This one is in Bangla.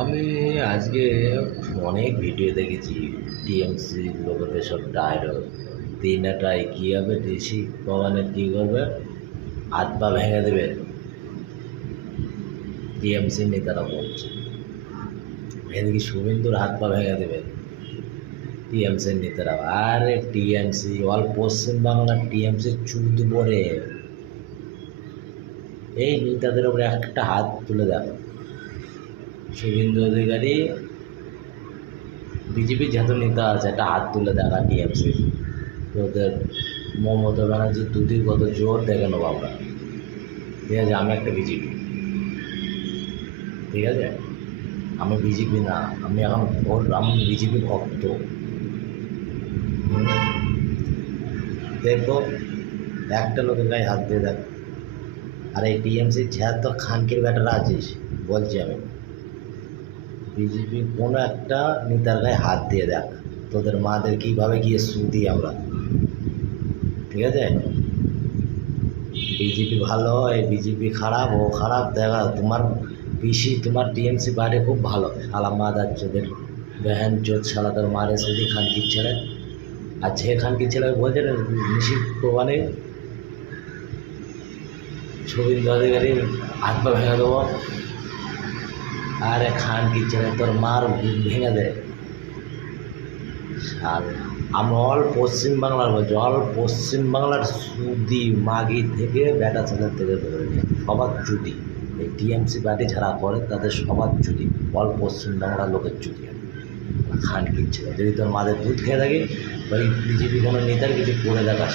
আমি আজকে অনেক ভিডিও দেখেছি টিএমসি লোকেদের সব ডায়লগ দিনাটাই কী হবে ঋষি ভগবানের কী করবে হাত পা ভেঙে দেবে টিএমসি নেতারা বলছে। এদিকে শুভেন্দুর হাত পা ভেঙে দেবে টিএমসির নেতারা। আরে টিএমসি অল পশ্চিমবাংলার টিএমসি চুদ পড়ে এই নেতাদের উপরে একটা হাত তুলে দেখো। শুভেন্দু অধিকারী বিজেপির যত নেতা আছে একটা হাত তুলে দেখা টিএমসি ওদের মমতা ব্যানার্জির দুদির কত জোর দেখে নেবো আমরা। ঠিক আছে, আমি একটা বিজেপি, ঠিক আছে, আমি বিজেপি না, আমি এখন আমি বিজেপি ভক্ত। দেখবো একটা লোকের গায়ে হাত দিয়ে দেখ। আর এই টিএমসির ঝ্যাঁ তো খানকির ব্যাটারা আছিস বলছি আমি, বিজেপি কোনো একটা নেতার গায়ে হাত দিয়ে দেখ, তোদের মাদের কীভাবে গিয়ে সুদি আমরা। ঠিক আছে, বিজেপি ভালো হয়, বিজেপি খারাপ, ও খারাপ দেখা তোমার পিসি, তোমার টিএমসি পার্টি খুব ভালো, শালা মাদার চোদের বেহেন চোদ শালা তোর মারে সুদি খানকির ছেলে। আর যে খানকির ছেলে বলছে না নিশিত মানে শুভেন্দু অধিকারী হাত পা ভেঙে দেবো। আরে খানকির ছেলে তোর মার ভেঙে দেয় শালা। আমি অল পশ্চিমবাংলার বলছি, অল পশ্চিমবাংলার সুদি মাগি থেকে ব্যাটা ছেলের থেকে ধরে নিয়ে সবার চুটি, এই টিএমসি পার্টি যারা করে তাদের সবার চুটি, অল পশ্চিমবাংলার লোকের চুটি। খানকির ছেলে যদি তোর মাদের দুধ খেয়ে থাকি ওই বিজেপি কোনো নেতার কিছু করে দেখাস।